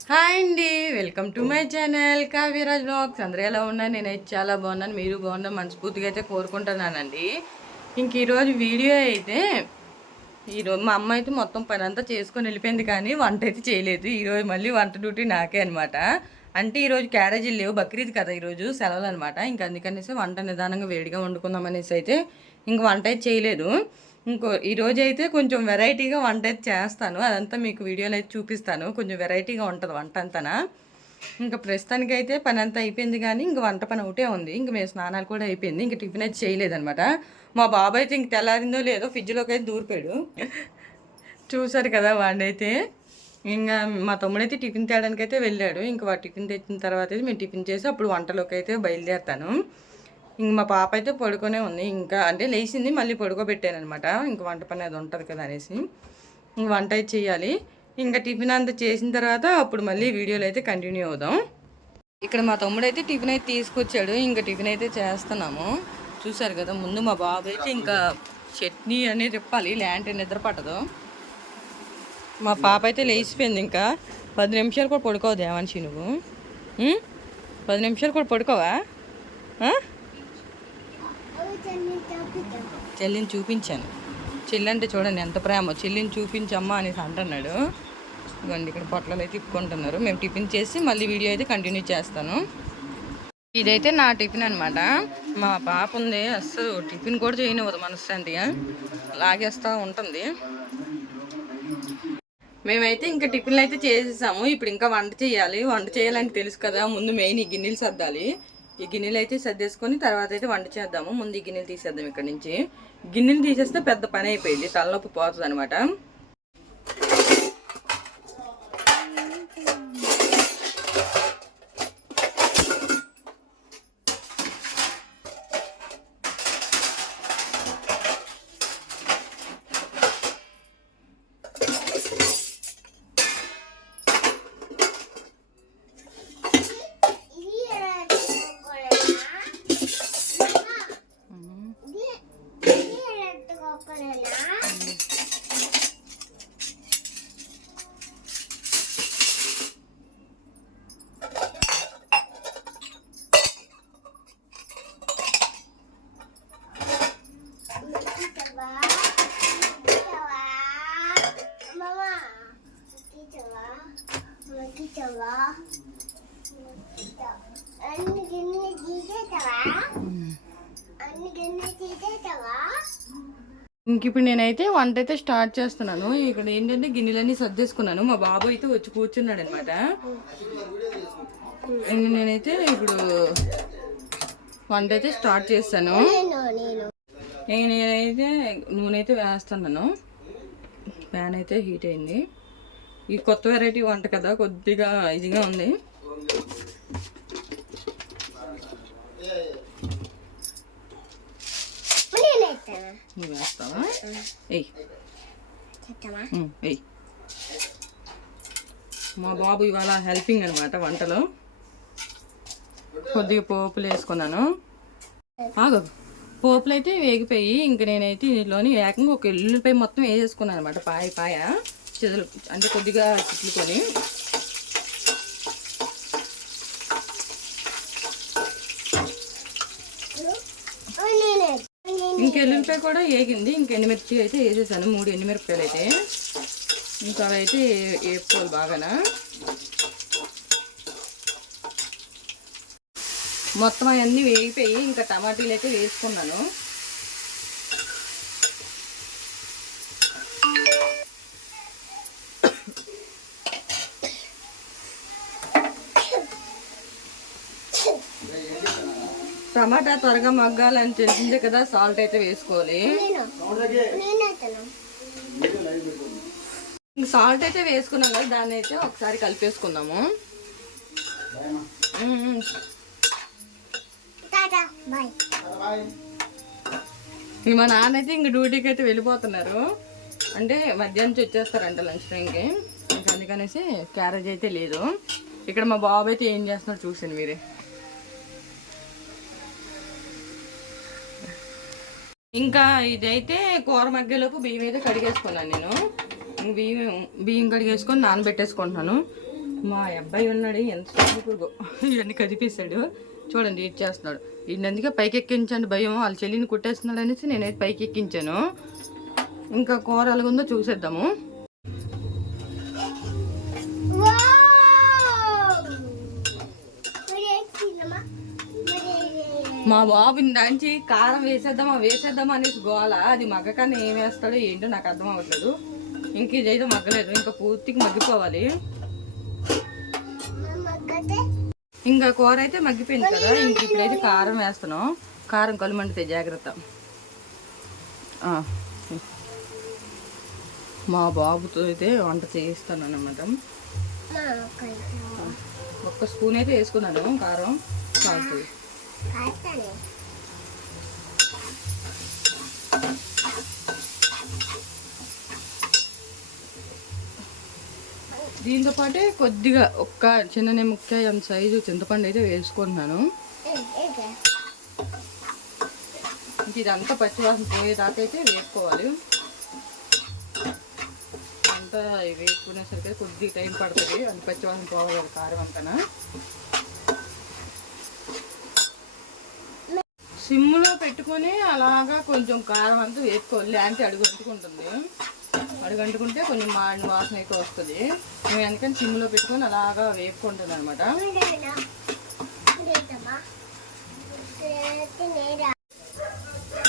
Hi అండి, welcome to my channel Kavyaraj vlogs. అందరూ ఎలా ఉన్నారు? నేనైతే చాలా బాగున్నాను. మీరు బాగున్నా మనస్ఫూర్తిగా అయితే కోరుకుంటున్నానండి. ఇంక ఈరోజు వీడియో అయితే ఈరోజు మా అమ్మ అయితే మొత్తం పని అంతా చేసుకొని వెళ్ళిపోయింది, కానీ వంట అయితే చేయలేదు. ఈరోజు మళ్ళీ వంట డ్యూటీ నాకే అనమాట. అంటే ఈరోజు క్యారేజీలు లేవు, బక్రీద్ కదా ఈరోజు, సెలవులు అనమాట. ఇంక అందుకనేసి వంట నిదానంగా వేడిగా వండుకుందాం అనేసి అయితే ఇంక వంట అయితే చేయలేదు. ఈరోజు అయితే కొంచెం వెరైటీగా వంట అయితే చేస్తాను. అదంతా మీకు వీడియోలో అయితే చూపిస్తాను. కొంచెం వెరైటీగా ఉంటుంది వంట అంతా. ఇంకా ప్రస్తుతానికి అయితే పని అంతా అయిపోయింది, కానీ ఇంక వంట పని ఒకటే ఉంది. ఇంక మేము స్నానాలు కూడా అయిపోయింది. ఇంక టిఫిన్ అయితే చేయలేదనమాట. మా బాబాయ్ అయితే ఇంక తెల్లారిందో లేదో ఫ్రిడ్జ్లోకి అయితే దూరిపోయాడు. చూసారు కదా వాడినైతే. ఇంకా మా తమ్ముడైతే టిఫిన్ తేయడానికి అయితే వెళ్ళాడు. ఇంకా వాడు టిఫిన్ తెచ్చిన తర్వాత అయితే మేము టిఫిన్ చేసి అప్పుడు వంటలోకి అయితే బయలుదేరుతాను. ఇంక మా పాప అయితే పడుకొనే ఉంది. ఇంకా అంటే లేచింది, మళ్ళీ పడుకోబెట్టాను అనమాట. ఇంక వంట పని అది ఉంటుంది కదా అనేసి ఇంక వంట అయితే చేయాలి. ఇంకా టిఫిన్ అంతా చేసిన తర్వాత అప్పుడు మళ్ళీ వీడియోలో అయితే కంటిన్యూ అవుదాం. ఇక్కడ మా తమ్ముడు అయితే టిఫిన్ అయితే తీసుకొచ్చాడు. ఇంకా టిఫిన్ అయితే చేస్తున్నాము. చూసారు కదా, ముందు మా బాబు అయితే ఇంకా చట్నీ అనేది చెప్పాలి, లేదంటే నిద్ర పట్టదు. మా పాప అయితే లేచిపోయింది. ఇంకా 10 నిమిషాలు కూడా పడుకోవద్దు ఏమనిషి నువ్వు. 10 నిమిషాలు కూడా పడుకోవా? చెల్లిని చూపించాను. చెల్లి అంటే చూడండి ఎంత ప్రేమ. చెల్లిని చూపించమ్మా అనేసి అంటున్నాడు. ఇవ్వండి, ఇక్కడ పొట్లలో అయితే తిప్పుకుంటున్నారు. మేము టిఫిన్ చేసి మళ్ళీ వీడియో అయితే కంటిన్యూ చేస్తాను. ఇదైతే నా టిఫిన్ అనమాట. మా పాప ఉంది, అస్సలు టిఫిన్ కూడా చేయనివ్వదు, మనశ్శాంతిగా లాగేస్తూ ఉంటుంది. మేమైతే ఇంకా టిఫిన్లు అయితే చేసేసాము. ఇప్పుడు ఇంకా వంట చేయాలి. వంట చేయాలంటే తెలుసు కదా, ముందు మెయిన్ ఈ గిన్నెలు సర్దాలి. ఈ గిన్నెలు అయితే సర్దేసుకొని తర్వాత అయితే వంట చేద్దాము. ముందు ఈ గిన్నెలు తీసేద్దాం. ఇక్కడ నుంచి గిన్నెలు తీసేస్తే పెద్ద పని అయిపోయింది, తలనొప్పి పోతుంది అనమాట. ఇంక ఇప్పుడు నేనైతే వంట అయితే స్టార్ట్ చేస్తున్నాను. ఇక్కడ ఏంటంటే గిన్నెలన్నీ సర్దేసుకున్నాను. మా బాబు అయితే వచ్చి కూర్చున్నాడు అనమాట. నేనైతే ఇప్పుడు వంట అయితే స్టార్ట్ చేస్తాను. నేనైతే నూనె అయితే వేస్తున్నాను. ప్యాన్ అయితే హీట్ అయింది. ఈ కొత్త వెరైటీ వంట కదా, కొద్దిగా ఈజీగా ఉంది. నువ్వు వేస్తావా? ఎయ్. మా బాబు ఇవాళ హెల్పింగ్ అనమాట వంటలో. కొద్దిగా పోపులు వేసుకున్నాను. ఆగు, పోపులు అయితే వేగిపోయి ఇంక నేనైతే ఇందులోని ఏకంగా ఒక ఎల్లుల్లిపాయ మొత్తం వేసేసుకున్నాను అనమాట. పాయ చెదలు అంటే కొద్దిగా చిట్లుకొని. ఇంక ఎల్లుల్లిపాయ కూడా వేగింది. ఇంక ఎండుమిర్చి అయితే వేసేసాను, 3 ఎండుమిరపకాయలు అయితే. ఇంకా అవి అయితే వేపుకోవాలి బాగానా. మొత్తం అవన్నీ వేగిపోయి ఇంకా టమాటీలు అయితే వేసుకున్నాను. టమాటా త్వరగా మగ్గాలని తెలిసిందే కదా, సాల్ట్ అయితే వేసుకోవాలి. సాల్ట్ అయితే వేసుకున్నాం కదా, దాన్ని అయితే ఒకసారి కలిపేసుకుందాము. మా నాన్న అయితే ఇంక డ్యూటీకి అయితే వెళ్ళిపోతున్నారు. అంటే మధ్యాహ్నం నుంచి వచ్చేస్తారంట లంచ్ టైంకి. ఇంకా అందుకనేసి క్యారేజ్ అయితే లేదు. ఇక్కడ మా బాబు అయితే ఏం చేస్తున్నాడు చూసింది మీరే. ఇంకా ఇదైతే కూర మగ్గలోపు బియ్యం అయితే కడిగేసుకున్నాను నేను. బియ్యం కడిగేసుకొని నానబెట్టేసుకుంటున్నాను. మా అబ్బాయి ఉన్నాడు, ఎంత పురుగు ఇవన్నీ కదిపేశాడు. చూడండి ఏం చేస్తున్నాడు. అందుకే పైకి ఎక్కించండి, భయం వాళ్ళ చెల్లిని కుట్టేస్తున్నాడు అనేసి నేనైతే పైకి ఎక్కించాను. ఇంకా కూర ఎలాగుందో చూసేద్దాము. మా బాబు దాంచి కారం వేసేద్దామా అనేసి గోల. అది మగ్గకన్నా ఏం వేస్తాడో ఏంటో నాకు అర్థం అవ్వట్లేదు. ఇంక ఇదైతే మగ్గలేదు, ఇంకా పూర్తిగా మగ్గిపోవాలి. ఇంకా కూర అయితే మగ్గిపోయింది కదా, ఇంక ఇప్పుడైతే కారం వేస్తున్నాం. కారం కలుమంటే జాగ్రత్త. మా బాబుతో అయితే వంట చేయిస్తాను అన్నమాట. ఒక్క స్పూన్ అయితే వేసుకున్నాను కారం, సాల్ట్. దీంతో పాటే కొద్దిగా ఒక్క చిన్న నిమ్మకాయ అంత సైజు చింతపండు అయితే వేసుకుంటున్నాను. ఇదంతా పచ్చివాసన పోయేదాకా అయితే వేసుకోవాలి. అంతా వేసుకునేసరికి కొద్దిగా టైం పడుతుంది, అంత పచ్చివాసన పోవాలి కారం అంతా. సిమ్లో పెట్టుకొని అలాగా కొంచెం కారం అంతా వేసుకోవాలి, లేదంటే అడుగంటుకుంటే కొంచెం మాడిన వాసన అయితే వస్తుంది. మేము అందుకని సిమ్లో పెట్టుకొని అలాగా వేపుకుంటుంది అనమాట.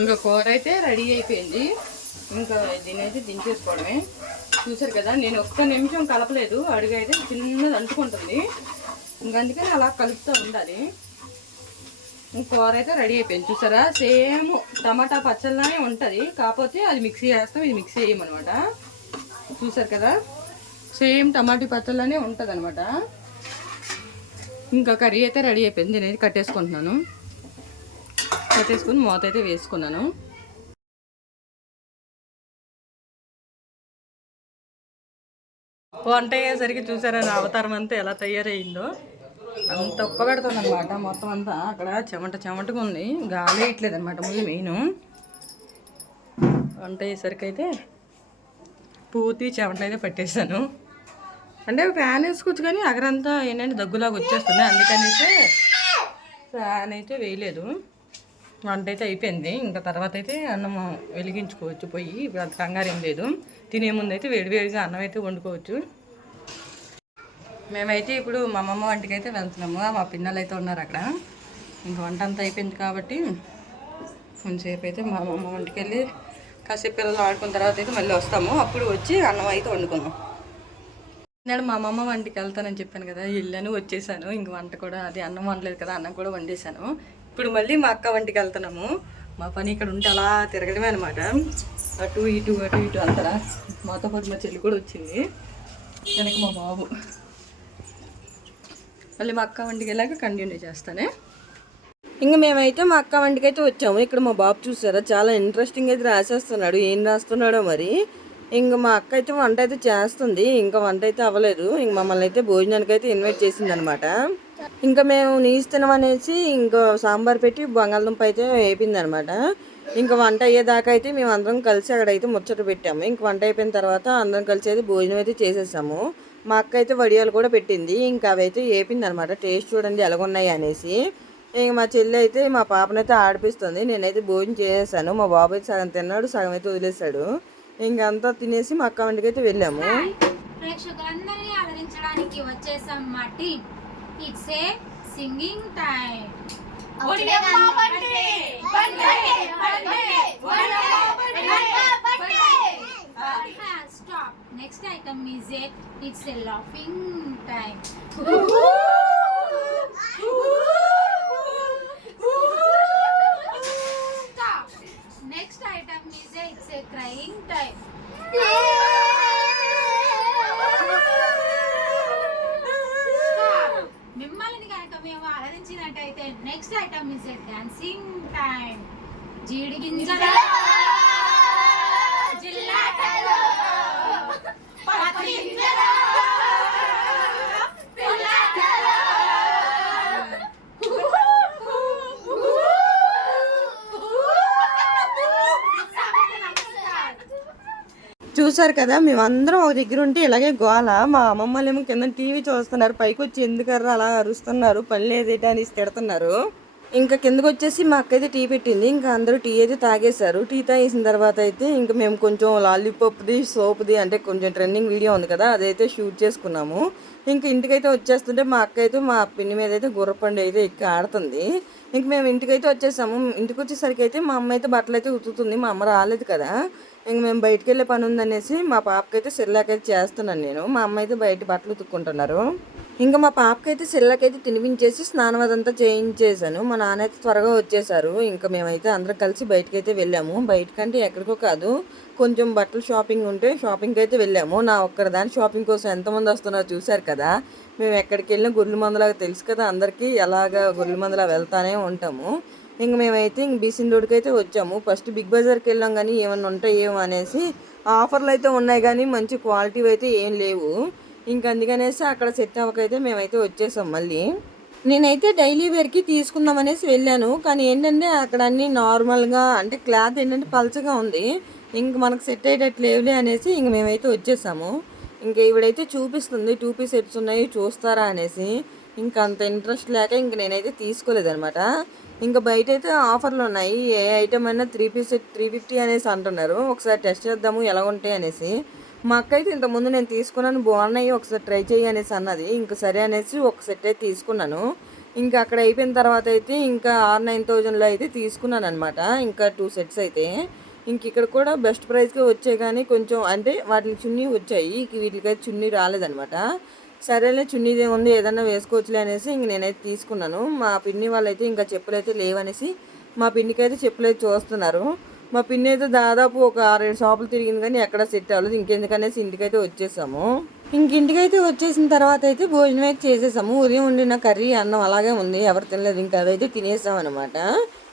ఇంకా కూర అయితే రెడీ అయిపోయింది. ఇంకా దీన్ని అయితే దించేసుకోవడమే. చూసారు కదా, నేను ఒక్క నిమిషం కలపలేదు, అడుగు అయితే చిన్నది అంటుకుంటుంది. ఇంకా అందుకని అలా కలుపుతూ ఉండాలి. కూర అయితే రెడీ అయిపోయింది. చూసారా, సేమ్ టమాటా పచ్చళ్ళనే ఉంటుంది, కాకపోతే అది మిక్సీ చేస్తాం, ఇది మిక్సీ చేయమన్నమాట. చూసారు కదా, సేమ్ టమాటా పచ్చళ్ళనే ఉంటుంది అనమాట. ఇంకా కర్రీ అయితే రెడీ అయిపోయింది. నేనైతే కట్టేసుకుంటున్నాను. కట్టేసుకుని మూత అయితే వేసుకున్నాను. వంట అయ్యేసరికి చూసారా నా అవతారం అంతా ఎలా తయారయ్యిందో. అంత ఉక్క పెడుతుంది అనమాట మొత్తం అంతా. అక్కడ చెమటగా ఉంది, గాలి వేయట్లేదు అనమాట. ముందు మెయిన్ వంట అయ్యేసరికి అయితే పూర్తి చెమట అయితే పట్టేసాను. అంటే ఫ్యాన్ వేసుకోవచ్చు కానీ అగరంతా ఏంటంటే దగ్గులాగా వచ్చేస్తుంది, అందుకనేసి ఫ్యాన్ అయితే వేయలేదు. వంట అయితే అయిపోయింది. ఇంకా తర్వాత అయితే అన్నం వెలిగించుకోవచ్చు పోయి. ఇప్పుడు అంత కంగారు ఏం లేదు. తినే ముందు అయితే వేడివేడిగా అన్నం అయితే వండుకోవచ్చు. మేమైతే ఇప్పుడు మా అమ్మమ్మ వంటికి అయితే వెళ్తున్నాము. మా పిల్లలు అయితే ఉన్నారు అక్కడ. ఇంకా వంట అంతా అయిపోయింది కాబట్టి కొంచెంసేపు అయితే మా అమ్మమ్మ వంటికి వెళ్ళి కాసేపు పిల్లలు ఆడుకున్న తర్వాత అయితే మళ్ళీ వస్తాము. అప్పుడు వచ్చి అన్నం అయితే వండుకున్నాం. నేను మా అమ్మమ్మ వంటికి వెళ్తానని చెప్పాను కదా, ఇల్లని వచ్చేసాను. ఇంక వంట కూడా అది అన్నం వండలేదు కదా, అన్నం కూడా వండేసాను. ఇప్పుడు మళ్ళీ మా అక్క వంటికి వెళ్తున్నాము. మా పని ఇక్కడ ఉంటే అలా తిరగడమే అనమాట, అటు ఇటు అంతలా. మాతో పాటు మా చెల్లి కూడా వచ్చింది, వెనక మా బాబు. మళ్ళీ మా అక్క వంటికి వెళ్ళాక కంటిన్యూ చేస్తానే. ఇంకా మేమైతే మా అక్క వంటికి అయితే వచ్చాము. ఇక్కడ మా బాబు చూసారా, చాలా ఇంట్రెస్టింగ్ అయితే రాసేస్తున్నాడు. ఏం రాస్తున్నాడో మరి. ఇంక మా అక్క అయితే వంట అయితే చేస్తుంది, ఇంకా వంట అయితే అవ్వలేదు. ఇంక మమ్మల్ని అయితే భోజనానికి అయితే ఇన్వైట్ చేసింది అనమాట. ఇంకా మేము నీసు తినమనేసి ఇంకా సాంబార్ పెట్టి బంగాళదుంప అయితే వేపింది అనమాట. ఇంకా వంట అయ్యేదాకా అయితే మేము అందరం కలిసి అక్కడైతే ముచ్చట పెట్టాము. ఇంక వంట అయిపోయిన తర్వాత అందరం కలిసి అయితే భోజనం అయితే చేసేసాము. మా అక్క అయితే వడియాలు కూడా పెట్టింది, ఇంకా అవి అయితే వేపింది అనమాట. టేస్ట్ చూడండి ఎలాగున్నాయి అనేసి. ఇంక మా చెల్లి అయితే మా పాపనైతే ఆడిపిస్తుంది. నేనైతే భోజనం చేసేసాను. మా బాబు అయితే సగం తిన్నాడు, సగం అయితే వదిలేశాడు. ఇంకంతా తినేసి మా అక్క వంటికి అయితే వెళ్ళాము. ప్రేక్షకులందరినీ అలరించడానికి వచ్చేసాం మా team. It's a singing time. Stop. Next item is it's a laughing time. Stop. Next item is it's a crying time. Stop. మిమ్మల్ని కనుక మేము అలరించినట్టయితే next item is a dancing time. జీడి గింజల జిల్లాటలో పత్తి గింజల పిల్లాటలో. చూసారు కదా, మేమందరం ఒక దగ్గర ఉంటే ఇలాగే గోల. మా అమ్మమ్మ వాళ్ళేమో కింద టీవీ చూస్తున్నారు, పైకి వచ్చి ఎందుకర్రా అలా అరుస్తున్నారు, పని లేదేటా అని తిడుతున్నారు. ఇంకా కిందకు వచ్చేసి మా అక్క అయితే టీ పెట్టింది. ఇంకా అందరూ టీ అయితే తాగేశారు. టీ తాగేసిన తర్వాత అయితే ఇంకా మేము కొంచెం లాలీపాప్ది సోప్ది అంటే కొంచెం ట్రెండింగ్ వీడియో ఉంది కదా, అదైతే షూట్ చేసుకున్నాము. ఇంక ఇంటికైతే వచ్చేస్తుంటే మా అక్క అయితే మా పిన్ని మీద అయితే గుర్రపండి అయితే ఎక్కి ఆడుతుంది. ఇంక మేము ఇంటికైతే వచ్చేసాము. ఇంటికి వచ్చేసరికి అయితే మా అమ్మ అయితే బట్టలు అయితే ఉతుకుతుంది, మా అమ్మ రాలేదు కదా. ఇంక మేము బయటకు వెళ్ళే పని ఉందనేసి మా పాపకైతే సిర్లాక్ అయితే చేస్తున్నాను నేను. మా అమ్మ అయితే బయట బట్టలు ఉతుక్కుంటున్నారు. ఇంకా మా పాపకైతే సిర్లాకైతే తినిపించేసి స్నానం అదంతా చేయించేసాను. మా నాన్న అయితే త్వరగా వచ్చేసారు. ఇంకా మేమైతే అందరం కలిసి బయటకైతే వెళ్ళాము. బయటకంటే ఎక్కడికో కాదు, కొంచెం బట్టలు షాపింగ్ ఉంటే షాపింగ్కి అయితే వెళ్ళాము. నా ఒక్కరిదాని షాపింగ్ కోసం ఎంతమంది వస్తున్నారో చూశారు కదా. మేము ఎక్కడికి వెళ్ళినా గొర్రెల మందలాగా తెలుసు కదా అందరికీ, ఎలాగా గొర్రెల మందలా వెళ్తానే ఉంటాము. ఇంక మేమైతే ఇంక బీసీన్ రోడ్కి అయితే వచ్చాము. ఫస్ట్ బిగ్ బజార్కి వెళ్ళాం కానీ ఏమన్నా ఉంటాయేమో అనేసి, ఆఫర్లు అయితే ఉన్నాయి కానీ మంచి క్వాలిటీ అయితే ఏం లేవు. ఇంక అందుకనేసి అక్కడ సెట్ అవ్వకైతే మేమైతే వచ్చేసాం మళ్ళీ. నేనైతే డైలీ వేర్కి తీసుకుందాం అనేసి వెళ్ళాను, కానీ ఏంటంటే అక్కడ అన్నీ నార్మల్గా అంటే క్లాత్ ఏంటంటే పల్చగా ఉంది. ఇంక మనకు సెట్ అయ్యేటట్లు లేవులే అనేసి ఇంక మేమైతే వచ్చేసాము. ఇంక ఇవిడైతే చూపిస్తుంది 2 పీస్ సెట్స్ ఉన్నాయి చూస్తారా అనేసి. ఇంక అంత ఇంట్రెస్ట్ లేక ఇంక నేనైతే తీసుకోలేదనమాట. ఇంకా బయట అయితే ఆఫర్లు ఉన్నాయి, ఏ ఐటమ్ అయినా 3 పీస్ సెట్ 350 అనేసి అంటున్నారు. ఒకసారి టెస్ట్ చేద్దాము ఎలా ఉంటాయి అనేసి. మా అక్క అయితే ఇంతకుముందు నేను తీసుకున్నాను, బాగున్నాయి ఒకసారి ట్రై చేయి అనేసి అన్నది. ఇంకా సరే అనేసి ఒక సెట్ అయితే తీసుకున్నాను. ఇంకా అక్కడ అయిపోయిన తర్వాత అయితే ఇంకా 9,000లో అయితే తీసుకున్నాను అనమాట. ఇంకా 2 సెట్స్ అయితే ఇంక ఇక్కడ కూడా బెస్ట్ ప్రైస్కే వచ్చాయి, కానీ కొంచెం అంటే వాటికి చున్నీ వచ్చాయి, వీటికైతే చున్నీ రాలేదనమాట. సరేలే చున్నీదే ఉంది ఏదన్నా వేసుకోవచ్చులే అనేసి ఇంక నేనైతే తీసుకున్నాను. మా పిన్ని వాళ్ళైతే ఇంకా చెప్పులు అయితే లేవనేసి మా పిన్నికి అయితే చెప్పులు అయితే చూస్తున్నారు. మా పిన్ని అయితే దాదాపు ఒక 6-7 షాపులు తిరిగింది కానీ ఎక్కడ సెట్ అవ్వలేదు. ఇంకెందుకనేసి ఇంటికైతే వచ్చేసాము. ఇంటికైతే వచ్చేసిన తర్వాత అయితే భోజనం అయితే చేసేసాము. ఉదయం వండిన కర్రీ అన్నం అలాగే ఉంది, ఎవరు తినలేదు. ఇంకా అవైతే తినేసాం అనమాట.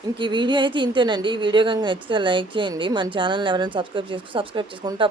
ఇంక ఈ వీడియో అయితే ఇంతేనండి. ఈ వీడియో కనుక నచ్చితే లైక్ చేయండి. మన ఛానల్ని ఎవరైనా సబ్స్క్రైబ్ చేసుకుంటా